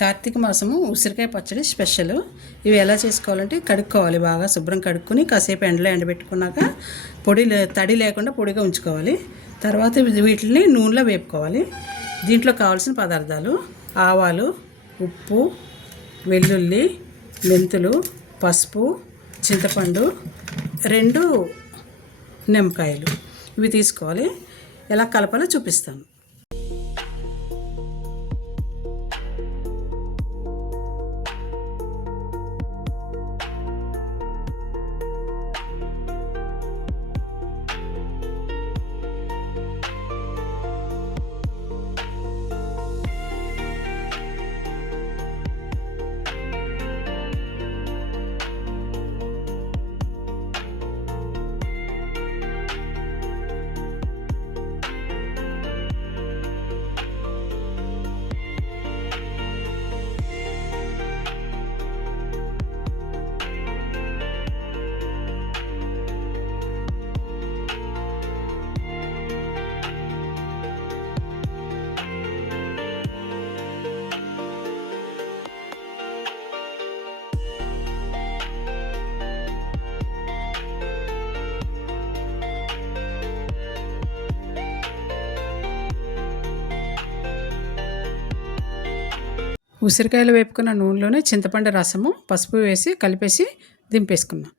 కార్తీక మాసము ఉసిరికాయ పచ్చడి స్పెషల్. ఇవి ఎలా చేసుకోవాలంటే కడుక్కోవాలి బాగా శుభ్రం కడుక్కొని కాసేపు ఎండలో ఎండబెట్టుకున్నాక పొడి లే- తడి లేకుండా పొడిగా ఉంచుకోవాలి. తర్వాత వీటిని నూనెలో వేపుకోవాలి. దీంట్లో కావాల్సిన పదార్థాలు ఆవాలు ఉప్పు వెల్లుల్లి మెంతులు పసుపు చింతపండు రెండు నిమ్మకాయలు. ఇవి తీసుకోవాలి. ఎలా కలపాలో చూపిస్తాను. ఉసిరికాయలు వేపుకున్న నూనెలోనే చింతపండు రసము పసుపు వేసి కలిపేసి దింపేసుకున్నాం.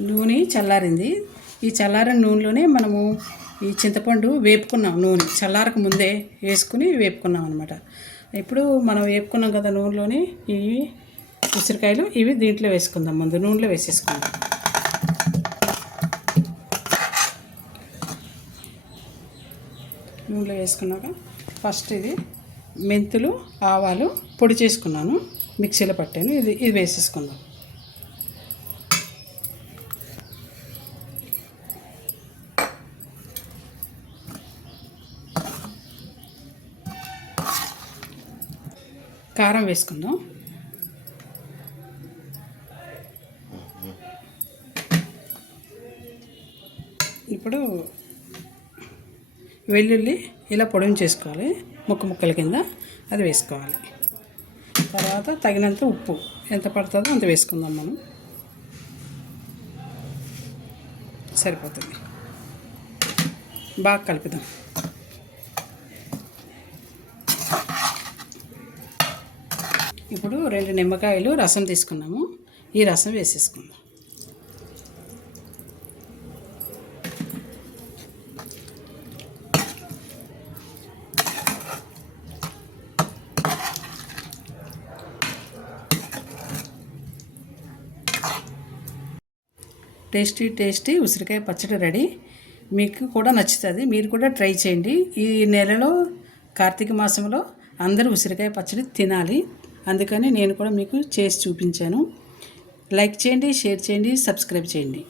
నూనె చల్లారింది. ఈ చల్లారిన నూనెలోనే మనము ఈ చింతపండు వేపుకున్నాం నూనె. చల్లారక ముందే వేసుకుని వేపుకున్నాం అనమాట ఇప్పుడు మనం వేపుకున్నాం కదా నూనెలోని ఈ ఉసిరికాయలు ఇవి దీంట్లో వేసుకుందాం. ముందు నూనెలో వేసేసుకుందాం. నూనెలో వేసుకున్నాక ఫస్ట్ ఇది మెంతులు ఆవాలు పొడి చేసుకున్నాను. మిక్సీలో పట్టాను. ఇది ఇది వేసేసుకుందాం. కారం వేసుకుందాం. ఇప్పుడు వెల్లుల్లి ఇలా పొడిని చేసుకోవాలి. ముక్క ముక్కల కింద అది వేసుకోవాలి. తర్వాత తగినంత ఉప్పు ఎంత పడుతుందో అంత వేసుకుందాం మనం. సరిపోతుంది. బాగా కలుపుదాం. ఇప్పుడు రెండు నిమ్మకాయలు రసం తీసుకున్నాము. ఈ రసం వేసేసుకుందాం. టేస్టీ టేస్టీ ఉసిరికాయ పచ్చడి రెడీ. మీకు కూడా నచ్చుతుంది. మీరు కూడా ట్రై చేయండి. ఈ నెలలో కార్తీక మాసంలో అందరూ ఉసిరికాయ పచ్చడి తినాలి. అందుకని నేను కూడా మీకు చేసి చూపించాను. లైక్ చేయండి షేర్ చేయండి సబ్స్క్రైబ్ చేయండి.